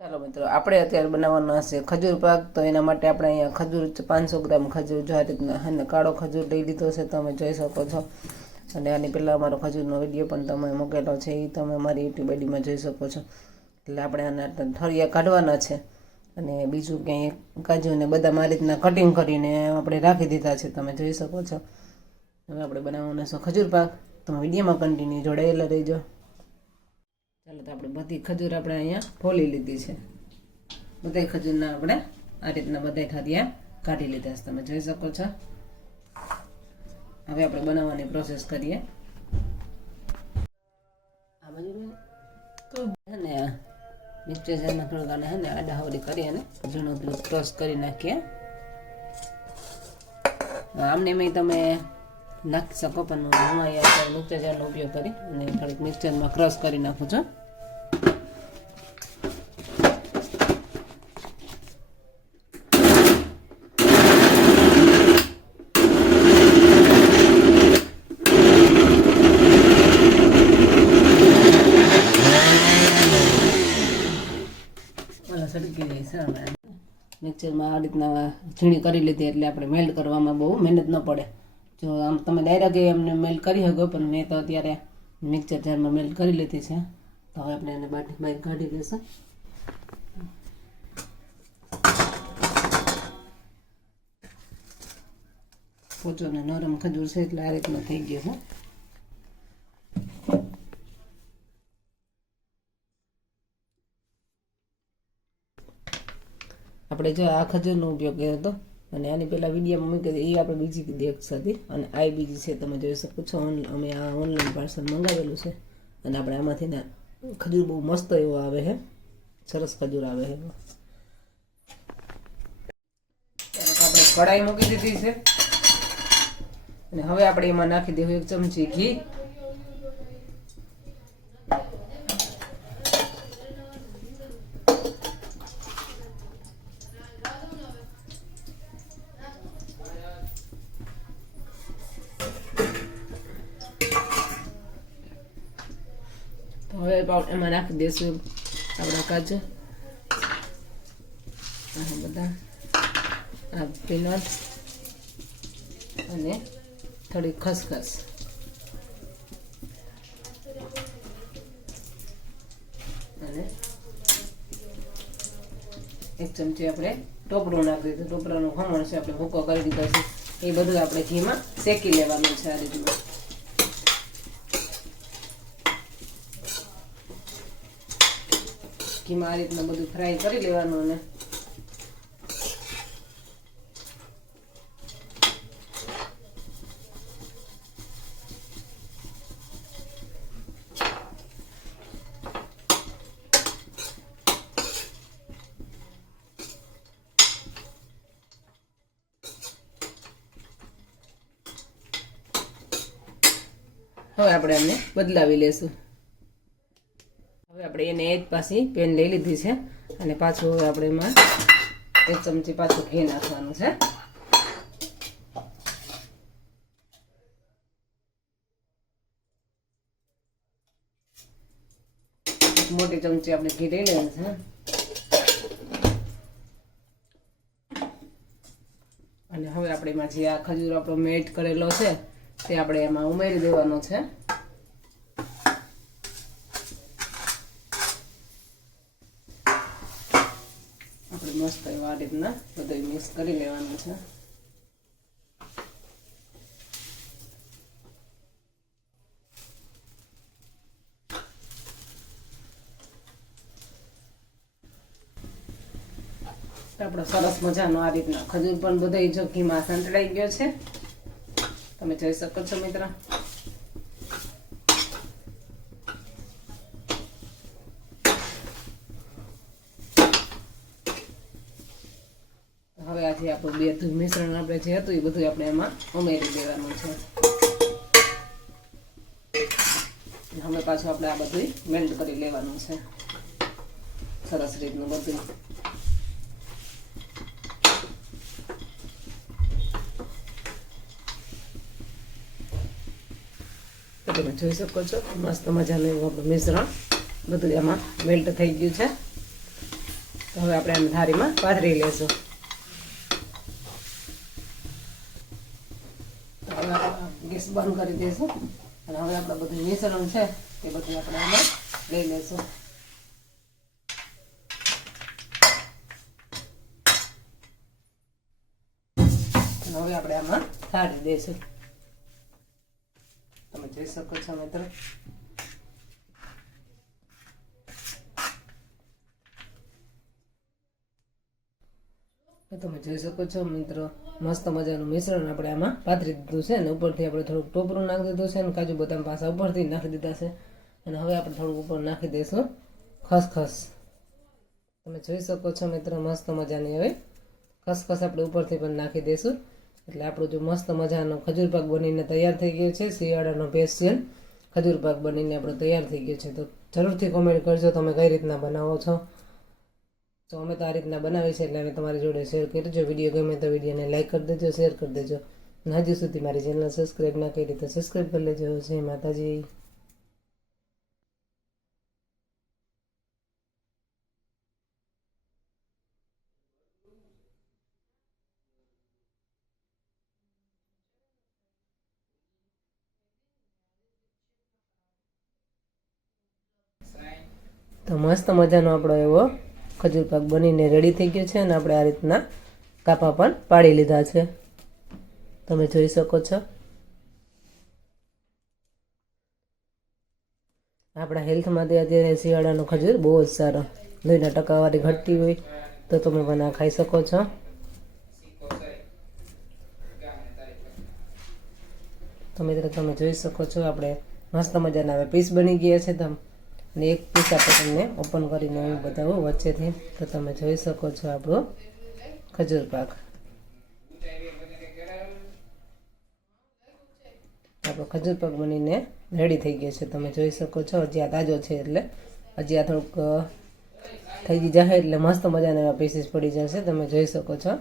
ચાલો મિત્રો, આપણે અત્યારે બનાવવાનો હશે ખજૂર પાક. તો એના માટે આપણે અહીંયા ખજૂર પાંચસો ગ્રામ ખજૂર જો આ રીતના અને કાળો ખજૂર લઈ લીધો છે, તમે જોઈ શકો છો. અને આની પહેલાં અમારો ખજૂરનો વીડિયો પણ તમે મૂકેલો છે એ તમે અમારી યુટ્યુબ આઈડીમાં જોઈ શકો છો. એટલે આપણે આના ઠળિયા કાઢવાના છે. અને બીજું ક્યાંય કાજુ ને બધા આ રીતના કટિંગ કરીને આપણે રાખી દીધા છે, તમે જોઈ શકો છો. હવે આપણે બનાવવાનો છે ખજૂર પાક. તમે વિડીયોમાં કન્ટિન્યુ જોડાયેલા રહેજો. ચાલો તો આપણે બધી ખજૂર આપણે અહીંયા ફોલી લીધી છે. બધા ખજૂરના આપણે આ રીતના બધા ઠારિયા કાઢી લીધા છે. તમે જોઈ શકો છો. હવે આપણે બનાવવાની પ્રોસેસ કરીએ. ને મિક્સર થોડુંક આને હે ને આડાહવડી કરી અને ક્રોસ કરી નાખીએ. આમને મેં તમે નાખી શકો પણ હું અહીંયા મિક્સર જારનો ઉપયોગ કરી અને થોડીક મિક્સરમાં ક્રશ કરી નાખું છે. મિક્સરમાં આ રીતના ઝીણી કરી લીધી એટલે આપણે મેલ્ટ કરવામાં બહુ મહેનત ન પડે. જો આમ તમે ડાયરેક્ટ એમને મેલ કરી શકો, પણ મેં તો અત્યારે મિક્સર જારમાં મેલ કરી લીધી છે. તો હવે આપણે એને બાટી બહાર કાઢી દઈશું પોચો ને નરમ ખજૂર છે, એટલે આ રીતના થઈ ગયું છે. આપણે જો આ ખજૂરનો ઉપયોગ કર્યો હતો અને આની પહેલાં વિડીયોમાં મૂકી હતી એ આપણે બીજી દેખ હતી. અને આ બીજી છે, તમે જોઈ શકો છો અમે આ ઓનલાઈન પાર્સલ મંગાવેલું છે. અને આપણે આમાંથી ને ખજૂર બહુ મસ્ત એવો આવે છે સરસ ખજૂર આવે છે. આપણે કઢાઈ મૂકી દીધી છે. અને હવે આપણે એમાં નાખી દેવું એક ચમચી ઘી. આપણે એમાં નાખી દઈશું આપણા કાજુ અને બધા આ પીનટ્સ અને થોડી ખસખસ અને એક ચમચી આપણે ટોપડું નાખી દીધું. ટોપરાનું ખમણ છે, આપણે ભૂકો કરી દીધો છે. એ બધું આપણે ઘીમાં શેકી લેવાનું છે આ રીતનું. ઘીમાં આ રીતના બધું ફ્રાય કરી લેવાનું અને હવે આપણે એમને બદલાવી લેશું. આપણે એને એક પાછી પેન લઈ લીધી છે. અને પાછું હવે આપણે એમાં એક ચમચી પાછું ઘી નાખવાનું છે. મોટી ચમચી આપણે ઘી લઈ લેવાની છે. અને હવે આપણે એમાં જે આ ખજૂર આપણો મેટ કરેલો છે, તે આપણે એમાં ઉમેરી દેવાનો છે આપણે મસ્ત એવા આ રીતના બધું મિક્સ કરી લેવાનું છે. આપણો સરસ મજાનો આ રીતના ખજૂર પણ બધા જગઘીમાં સંતળાઈ ગયો છે. તમે જોઈ શકો છો મિત્ર. આજે આપણું બધું મિશ્રણ આપણે જે હતું એ બધું આપણે એમાં ઉમેરી દેવાનું છે. હવે પાછું આપણે આ બધું મેલ્ટ કરી લેવાનું છે. સરસ રીતનું બધું તમે જોઈ શકો છો, મસ્ત મજાનું એવું મિશ્રણ બધું એમાં મેલ્ટ થઈ ગયું છે. તો હવે આપણે એમ થાળીમાં પાથરી લેશું તો હવે આપણે ગેસ બંધ કરી દઈશું અને હવે આપણે બધું મિશ્રણ છે તે બધું આપણે એમાં લઈ લઈશું હવે આપણે આમાં થાળી દઈશું તમે જોઈ શકો છો મિત્રો. તમે જોઈ શકો છો મિત્રો, મસ્ત મજાનું મિશ્રણ આપણે આમાં પાથરી દીધું છે અને ઉપરથી આપણે થોડુંક ટોપરું નાખી દીધું છે અને કાજુ બદામ પાછા ઉપરથી નાખી દીધા છે. અને હવે આપણે થોડુંક ઉપર નાખી દઈશું ખસખસ. તમે જોઈ શકો છો મિત્રો, મસ્ત મજાની હવે ખસખસ આપણે ઉપરથી પણ નાખી દઈશું. એટલે આપણું જો મસ્ત મજાનો ખજૂર પાક બનીને તૈયાર થઈ ગયો છે, શિયાળાનો સ્પેશિયલ ખજૂર પાક બનીને આપણો તૈયાર થઈ ગયો છે. તો જરૂરથી કોમેન્ટ કરજો તમે કઈ રીતના બનાવો છો. તો અમે તો આ રીતના બનાવી છે એટલે અમે તમારી જોડે શેર કરજો વીડિયો ગમે તો વિડીયોને લાઈક કરી દેજો શેર કરી દેજો. અને હજુ સુધી મારી ચેનલ સબસ્ક્રાઈબ ના કરી તો સબસ્ક્રાઈબ કરી લેજો. જય માતાજી. તો મસ્ત મજાનો આપણો એવો ખજૂર પાક બનીને રેડી થઈ ગયો છે અને આપણે આ રીતના કાપા પણ પાડી લીધા છે. તમે જોઈ શકો છો. આપણા હેલ્થ માટે અત્યારે શિયાળાનો ખજૂર બહુ જ સારો. લોહીના ટકાવારી ઘટતી હોય તો તમે પણ ખાઈ શકો છો. તો મિત્રો તમે જોઈ શકો છો, આપણે મસ્ત મજાના હવે પીસ બની ગયા છે તમ. અને એક પીસ આપણે તમને ઓપન કરીને હું બતાવું, વચ્ચેથી તો તમે જોઈ શકો છો આપણો ખજૂર પાક. આપણો ખજૂર પાક બનીને રેડી થઈ ગયો છે. તમે જોઈ શકો છો, હજી આ તાજો છે એટલે. હજી આ થોડુંક થઈ જાય એટલે મસ્ત મજાના એવા પીસીસ પડી જશે. તમે જોઈ શકો છો.